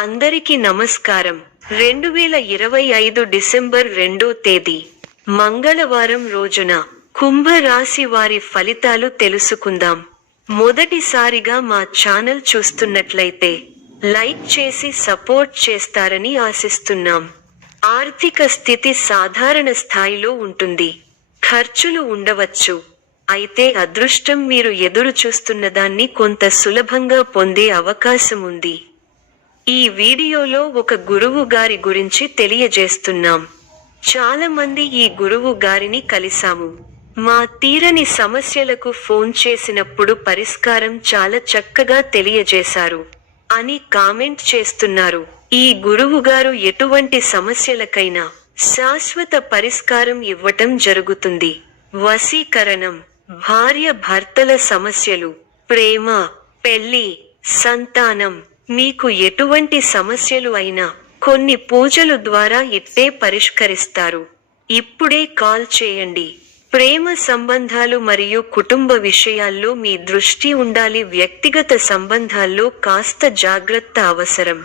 అందరికీ నమస్కారం. 2025 డిసెంబర్ 2వ తేదీ మంగళవారం రోజున కుంభ రాశి వారి ఫలితాలు తెలుసుకుందాం. మొదటిసారిగా మా ఛానల్ చూస్తున్నట్లయితే లైక్ చేసి సపోర్ట్ చేస్తారని ఆశిస్తున్నాం. ఆర్థిక స్థితి సాధారణ స్థాయిలో ఉంటుంది. ఖర్చులు ఉండవచ్చు. అయితే అదృష్టం మీరు ఎదురు చూస్తున్నదాన్ని కొంత సులభంగా పొందే అవకాశం ఉంది. ఈ వీడియోలో ఒక గురువు గారి గురించి తెలియజేస్తున్నాం. చాలా మంది ఈ గురువు గారిని కలిసాము. మా తీరని సమస్యలకు ఫోన్ చేసినప్పుడు పరిష్కారం చాలా చక్కగా తెలియజేశారు అని కామెంట్ చేస్తున్నారు. ఈ గురువు గారు ఎటువంటి సమస్యలకైనా శాశ్వత పరిష్కారం ఇవ్వటం జరుగుతుంది. వశీకరణం, భార్య భర్తల సమస్యలు, ప్రేమ, పెళ్లి, సంతానం, మీకు ఎటువంటి సమస్యలు అయినా కొన్ని పూజలు ద్వారా ఇట్టే పరిష్కరిస్తారు. ఇప్పుడే కాల్ చేయండి. ప్రేమ సంబంధాలు మరియు కుటుంబ విషయాల్లో మీ దృష్టి ఉండాలి. వ్యక్తిగత సంబంధాల్లో కాస్త జాగ్రత్త అవసరం.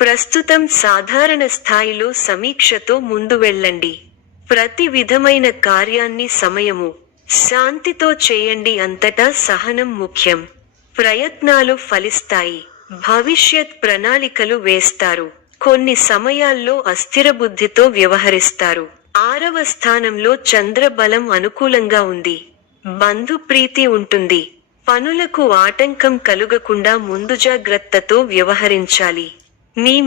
ప్రస్తుతం సాధారణ స్థాయిలో సమీక్షతో ముందు వెళ్ళండి. ప్రతి విధమైన కార్యాన్ని సమయము, శాంతితో చేయండి. అంతటా సహనం ముఖ్యం. ప్రయత్నాలు ఫలిస్తాయి. భవిష్యత్ ప్రణాళికలు వేస్తారు. కొన్ని సమయాల్లో అస్థిర బుద్ధితో వ్యవహరిస్తారు. 6వ స్థానంలో చంద్రబలం అనుకూలంగా ఉంది. బంధు ప్రీతి ఉంటుంది. పనులకు ఆటంకం కలుగకుండా ముందు జాగ్రత్తతో వ్యవహరించాలి.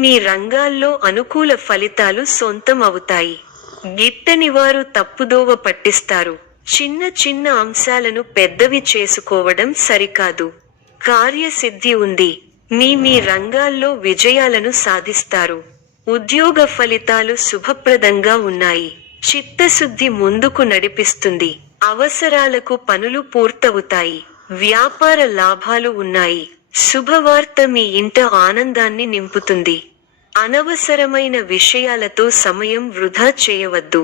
మీ రంగాల్లో అనుకూల ఫలితాలు సొంతం అవుతాయి. గిట్టని వారు తప్పుదోవ పట్టిస్తారు. చిన్న అంశాలను పెద్దవి చేసుకోవడం సరికాదు. కార్యసిద్ధి ఉంది. మీ రంగాల్లో విజయాలను సాధిస్తారు. ఉద్యోగ ఫలితాలు శుభప్రదంగా ఉన్నాయి. చిత్తశుద్ధి ముందుకు నడిపిస్తుంది. అవసరాలకు పనులు పూర్తవుతాయి. వ్యాపార లాభాలు ఉన్నాయి. శుభవార్త మీ ఇంట ఆనందాన్ని నింపుతుంది. అనవసరమైన విషయాలతో సమయం వృధా చేయవద్దు.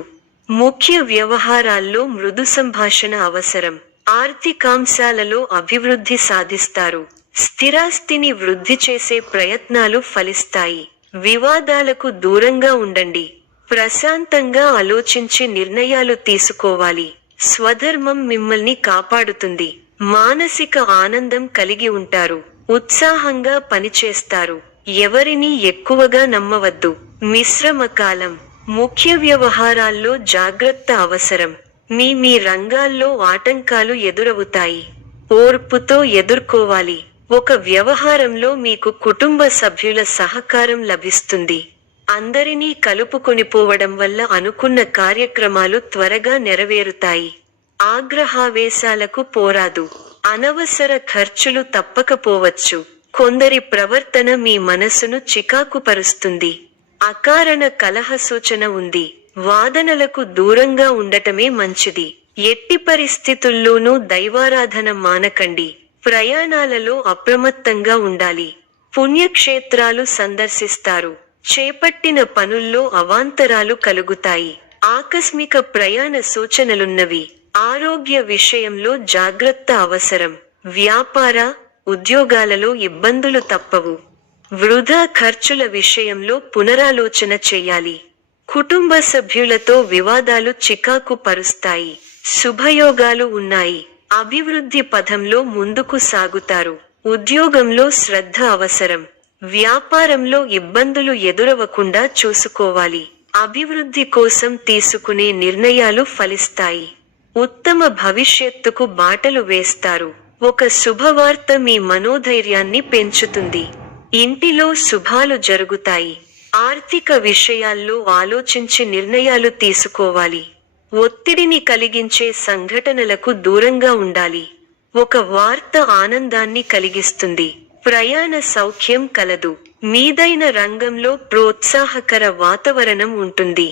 ముఖ్య వ్యవహారాల్లో మృదు సంభాషణ అవసరం. ఆర్థికాంశాలలో అభివృద్ధి సాధిస్తారు. స్థిరాస్తిని వృద్ధి చేసే ప్రయత్నాలు ఫలిస్తాయి. వివాదాలకు దూరంగా ఉండండి. ప్రశాంతంగా ఆలోచించి నిర్ణయాలు తీసుకోవాలి. స్వధర్మం మిమ్మల్ని కాపాడుతుంది. మానసిక ఆనందం కలిగి ఉంటారు. ఉత్సాహంగా పనిచేస్తారు. ఎవరినీ ఎక్కువగా నమ్మవద్దు. మిశ్రమ కాలం. ముఖ్య వ్యవహారాల్లో జాగ్రత్త అవసరం. మీ రంగాల్లో ఆటంకాలు ఎదురవుతాయి. ఓర్పుతో ఎదుర్కోవాలి. ఒక వ్యవహారంలో మీకు కుటుంబ సభ్యుల సహకారం లభిస్తుంది. అందరినీ కలుపుకొనిపోవడం వల్ల అనుకున్న కార్యక్రమాలు త్వరగా నెరవేరుతాయి. ఆగ్రహావేశాలకు పోరాదు. అనవసర ఖర్చులు తప్పకపోవచ్చు. కొందరి ప్రవర్తన మీ మనసును చికాకుపరుస్తుంది. అకారణ కలహ సూచన ఉంది. వాదనలకు దూరంగా ఉండటమే మంచిది. ఎట్టి పరిస్థితుల్లోనూ దైవారాధన మానకండి. ప్రయాణాలలో అప్రమత్తంగా ఉండాలి. పుణ్యక్షేత్రాలు సందర్శిస్తారు. చేపట్టిన పనుల్లో అవాంతరాలు కలుగుతాయి. ఆకస్మిక ప్రయాణ సూచనలున్నవి. ఆరోగ్య విషయంలో జాగ్రత్త అవసరం. వ్యాపార, ఉద్యోగాలలో ఇబ్బందులు తప్పవు. వృధా ఖర్చుల విషయంలో పునరాలోచన చేయాలి. కుటుంబ సభ్యులతో వివాదాలు చికాకు పరుస్తాయి. శుభయోగాలు ఉన్నాయి. అభివృద్ధి పథంలో ముందుకు సాగుతారు. ఉద్యోగంలో శ్రద్ధ అవసరం. వ్యాపారంలో ఇబ్బందులు ఎదురవకుండా చూసుకోవాలి. అభివృద్ధి కోసం తీసుకునే నిర్ణయాలు ఫలిస్తాయి. ఉత్తమ భవిష్యత్తుకు బాటలు వేస్తారు. ఒక శుభవార్త మీ మనోధైర్యాన్ని పెంచుతుంది. ఇంటిలో శుభాలు జరుగుతాయి. ఆర్థిక విషయాల్లో ఆలోచించి నిర్ణయాలు తీసుకోవాలి. ఒత్తిడిని కలిగించే సంఘటనలకు దూరంగా ఉండాలి. ఒక వార్త ఆనందాన్ని కలిగిస్తుంది. ప్రయాణ సౌఖ్యం కలదు. మీదైన రంగంలో ప్రోత్సాహకర వాతావరణం ఉంటుంది.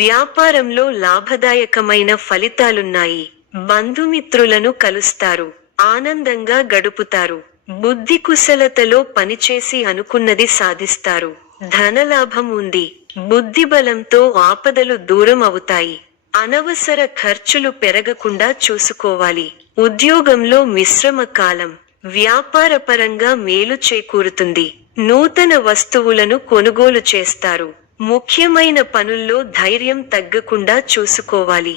వ్యాపారంలో లాభదాయకమైన ఫలితాలున్నాయి. బంధుమిత్రులను కలుస్తారు. ఆనందంగా గడుపుతారు. బుద్ధి కుశలతలో పనిచేసి అనుకున్నది సాధిస్తారు. ధనలాభం ఉంది. బుద్ధిబలంతో ఆపదలు దూరం అవుతాయి. అనవసర ఖర్చులు పెరగకుండా చూసుకోవాలి. ఉద్యోగంలో మిశ్రమ కాలం. వ్యాపారపరంగా మేలు చేకూరుతుంది. నూతన వస్తువులను కొనుగోలు చేస్తారు. ముఖ్యమైన పనుల్లో ధైర్యం తగ్గకుండా చూసుకోవాలి.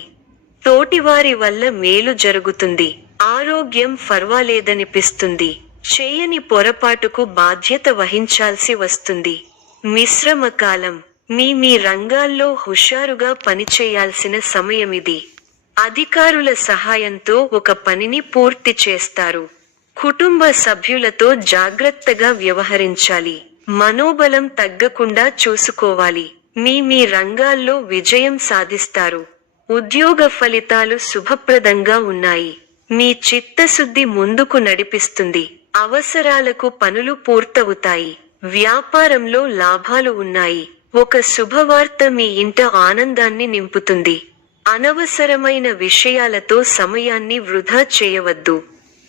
తోటివారి వల్ల మేలు జరుగుతుంది. ఆరోగ్యం ఫర్వాలేదనిపిస్తుంది. చేయని పొరపాటుకు బాధ్యత వహించాల్సి వస్తుంది. మిశ్రమ కాలం. మీ రంగాల్లో హుషారుగా పనిచేయాల్సిన సమయమిది. అధికారుల సహాయంతో ఒక పనిని పూర్తి చేస్తారు. కుటుంబ సభ్యులతో జాగ్రత్తగా వ్యవహరించాలి. మనోబలం తగ్గకుండా చూసుకోవాలి. మీ రంగాల్లో విజయం సాధిస్తారు. ఉద్యోగ ఫలితాలు శుభప్రదంగా ఉన్నాయి. మీ చిత్తశుద్ధి ముందుకు నడిపిస్తుంది. అవసరాలకు పనులు పూర్తవుతాయి. వ్యాపారంలో లాభాలు ఉన్నాయి. ఒక శుభవార్త మీ ఇంట ఆనందాన్ని నింపుతుంది. అనవసరమైన విషయాలతో సమయాన్ని వృధా చేయవద్దు.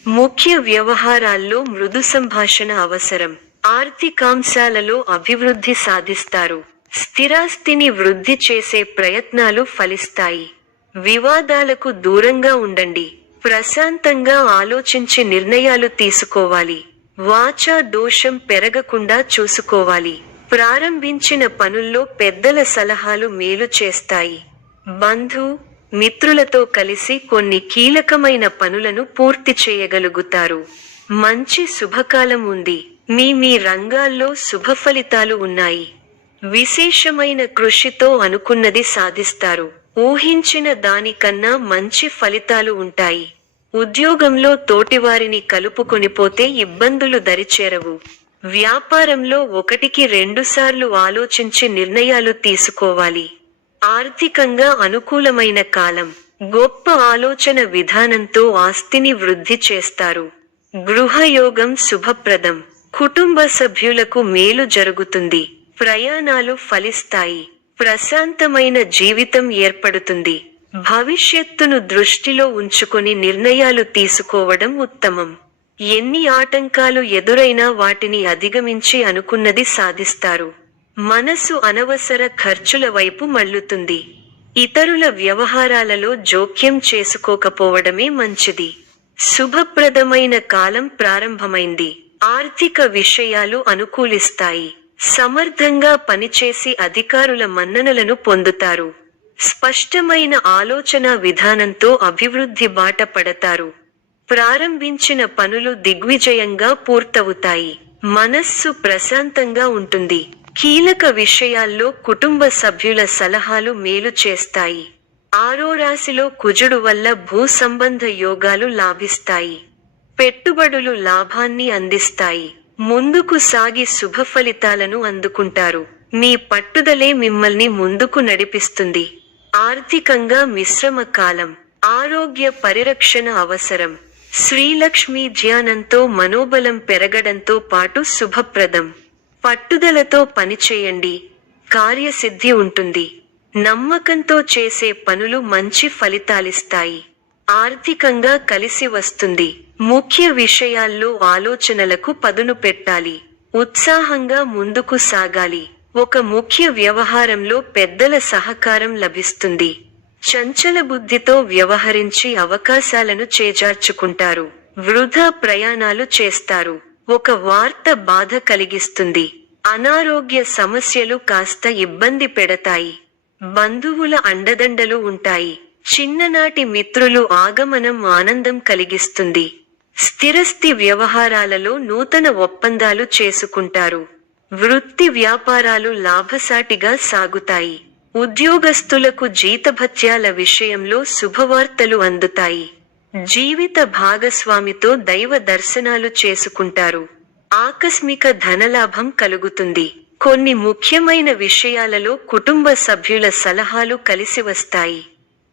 ముఖ్య వ్యవహారాల్లో మృదు సంభాషణ అవసరం. ఆర్థికాంశాలలో అభివృద్ధి సాధిస్తారు. స్థిరాస్తిని వృద్ధి చేసే ప్రయత్నాలు ఫలిస్తాయి. వివాదాలకు దూరంగా ఉండండి. ప్రశాంతంగా ఆలోచించి నిర్ణయాలు తీసుకోవాలి. వాచా దోషం పెరగకుండా చూసుకోవాలి. ప్రారంభించిన పనుల్లో పెద్దల సలహాలు మేలు చేస్తాయి. మిత్రులతో కలిసి కొన్ని కీలకమైన పనులను పూర్తి చేయగలుగుతారు. మంచి శుభకాలం ఉంది. మీ రంగాల్లో శుభ ఫలితాలు ఉన్నాయి. విశేషమైన కృషితో అనుకున్నది సాధిస్తారు. ఊహించిన దానికన్నా మంచి ఫలితాలు ఉంటాయి. ఉద్యోగంలో తోటివారిని కలుపుకొనిపోతే ఇబ్బందులు దరిచేరవు. వ్యాపారంలో 1-2 సార్లు ఆలోచించి నిర్ణయాలు తీసుకోవాలి. ఆర్థికంగా అనుకూలమైన కాలం. గొప్ప ఆలోచన విధానంతో ఆస్తిని వృద్ధి చేస్తారు. గృహయోగం శుభప్రదం. కుటుంబ సభ్యులకు మేలు జరుగుతుంది. ప్రయాణాలు ఫలిస్తాయి. ప్రశాంతమైన జీవితం ఏర్పడుతుంది. భవిష్యత్తును దృష్టిలో ఉంచుకొని నిర్ణయాలు తీసుకోవడం ఉత్తమం. ఎన్ని ఆటంకాలు ఎదురైనా వాటిని అధిగమించి అనుకున్నది సాధిస్తారు. మనసు అనవసర ఖర్చుల వైపు మళ్లుతుంది. ఇతరుల వ్యవహారాలలో జోక్యం చేసుకోకపోవడమే మంచిది. శుభప్రదమైన కాలం ప్రారంభమైంది. ఆర్థిక విషయాలు అనుకూలిస్తాయి. సమర్థంగా పనిచేసి అధికారుల మన్ననలను పొందుతారు. స్పష్టమైన ఆలోచన విధానంతో అభివృద్ధి బాట పడతారు. ప్రారంభించిన పనులు దిగ్విజయంగా పూర్తవుతాయి. మనస్సు ప్రశాంతంగా ఉంటుంది. కీలక విషయాల్లో కుటుంబ సభ్యుల సలహాలు మేలు చేస్తాయి. ఆరో రాశిలో కుజుడు వల్ల భూ సంబంధ యోగాలు లాభిస్తాయి. పెట్టుబడులు లాభాన్ని అందిస్తాయి. ముందుకు సాగి శుభ ఫలితాలను అందుకుంటారు. మీ పట్టుదలే మిమ్మల్ని ముందుకు నడిపిస్తుంది. ఆర్థికంగా మిశ్రమ కాలం. ఆరోగ్య పరిరక్షణ అవసరం. శ్రీలక్ష్మి ధ్యానంతో మనోబలం పెరగడంతో పాటు శుభప్రదం. పట్టుదలతో పనిచేయండి. కార్యసిద్ధి ఉంటుంది. నమ్మకంతో చేసే పనులు మంచి ఫలితాలిస్తాయి. ఆర్థికంగా కలిసి వస్తుంది. ముఖ్య విషయాల్లో ఆలోచనలకు పదును పెట్టాలి. ఉత్సాహంగా ముందుకు సాగాలి. ఒక ముఖ్య వ్యవహారంలో పెద్దల సహకారం లభిస్తుంది. చంచల బుద్ధితో వ్యవహరించి అవకాశాలను చేజార్చుకుంటారు. వృధా ప్రయాణాలు చేస్తారు. ఒక వార్త బాధ కలిగిస్తుంది. అనారోగ్య సమస్యలు కాస్త ఇబ్బంది పెడతాయి. బంధువుల అండదండలు ఉంటాయి. చిన్ననాటి మిత్రులు ఆగమనం ఆనందం కలిగిస్తుంది. స్థిరస్థి వ్యవహారాలలో నూతన ఒప్పందాలు చేసుకుంటారు. వృత్తి వ్యాపారాలు లాభసాటిగా సాగుతాయి. ఉద్యోగస్తులకు జీతభత్యాల విషయంలో శుభవార్తలు అందుతాయి. జీవిత భాగస్వామితో దైవ దర్శనాలు చేసుకుంటారు. ఆకస్మిక ధనలాభం కలుగుతుంది. కొన్ని ముఖ్యమైన విషయాలలో కుటుంబ సభ్యుల సలహాలు కలిసి వస్తాయి.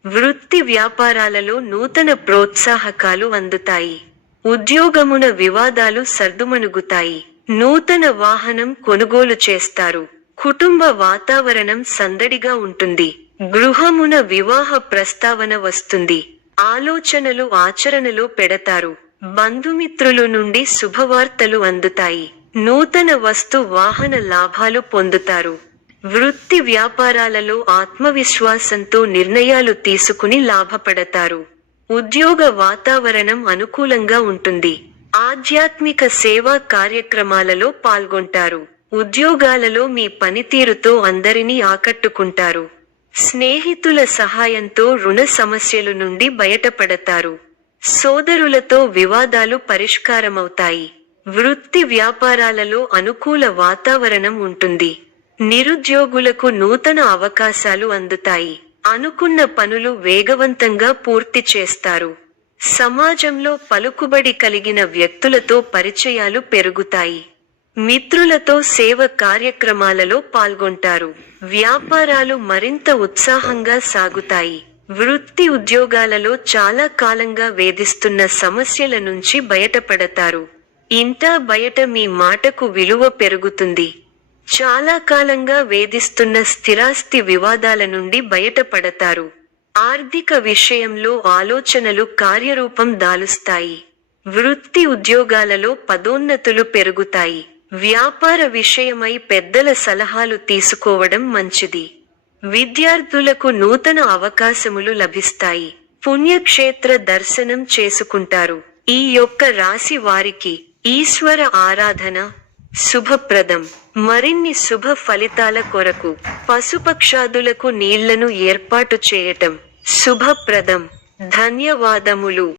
వృత్తి వ్యాపారాలలో నూతన ప్రోత్సాహకాలు అందుతాయి. ఉద్యోగమున వివాదాలు సర్దుమణుగుతాయి. నూతన వాహనం కొనుగోలు చేస్తారు. కుటుంబ వాతావరణం సందడిగా ఉంటుంది. గృహమున వివాహ ప్రస్తావన వస్తుంది. ఆలోచనలు ఆచరణలో పెడతారు. బంధుమిత్రులు నుండి శుభవార్తలు అందుతాయి. నూతన వస్తు వాహన లాభాలు పొందుతారు. వృత్తి వ్యాపారాలలో ఆత్మవిశ్వాసంతో నిర్ణయాలు తీసుకుని లాభపడతారు. ఉద్యోగ వాతావరణం అనుకూలంగా ఉంటుంది. ఆధ్యాత్మిక సేవా కార్యక్రమాలలో పాల్గొంటారు. ఉద్యోగాలలో మీ పనితీరుతో అందరినీ ఆకట్టుకుంటారు. స్నేహితుల సహాయంతో రుణ సమస్యలు నుండి బయటపడతారు. సోదరులతో వివాదాలు పరిష్కారమవుతాయి. వృత్తి వ్యాపారాలలో అనుకూల వాతావరణం ఉంటుంది. నిరుద్యోగులకు నూతన అవకాశాలు అందుతాయి. అనుకున్న పనులు వేగవంతంగా పూర్తి చేస్తారు. సమాజంలో పలుకుబడి కలిగిన వ్యక్తులతో పరిచయాలు పెరుగుతాయి. మిత్రులతో సేవ కార్యక్రమాలలో పాల్గొంటారు. వ్యాపారాలు మరింత ఉత్సాహంగా సాగుతాయి. వృత్తి ఉద్యోగాలలో చాలా కాలంగా వేధిస్తున్న సమస్యల నుంచి బయటపడతారు. ఇంటా బయట మీ మాటకు విలువ పెరుగుతుంది. చాలా కాలంగా వేధిస్తున్న స్థిరాస్తి వివాదాల నుండి బయటపడతారు. ఆర్థిక విషయంలో ఆలోచనలు కార్యరూపం దాలుస్తాయి. వృత్తి ఉద్యోగాలలో పదోన్నతులు పెరుగుతాయి. వ్యాపార విషయమై పెద్దల సలహాలు తీసుకోవడం మంచిది. విద్యార్థులకు నూతన అవకాశములు లభిస్తాయి. పుణ్యక్షేత్ర దర్శనం చేసుకుంటారు. ఈ యొక్క రాశి వారికి ఈశ్వర ఆరాధన శుభప్రదం. మరిన్ని శుభ ఫలితాల కొరకు పశుపక్షాదులకు నీళ్లను ఏర్పాటు చేయటం శుభప్రదం. ధన్యవాదములు.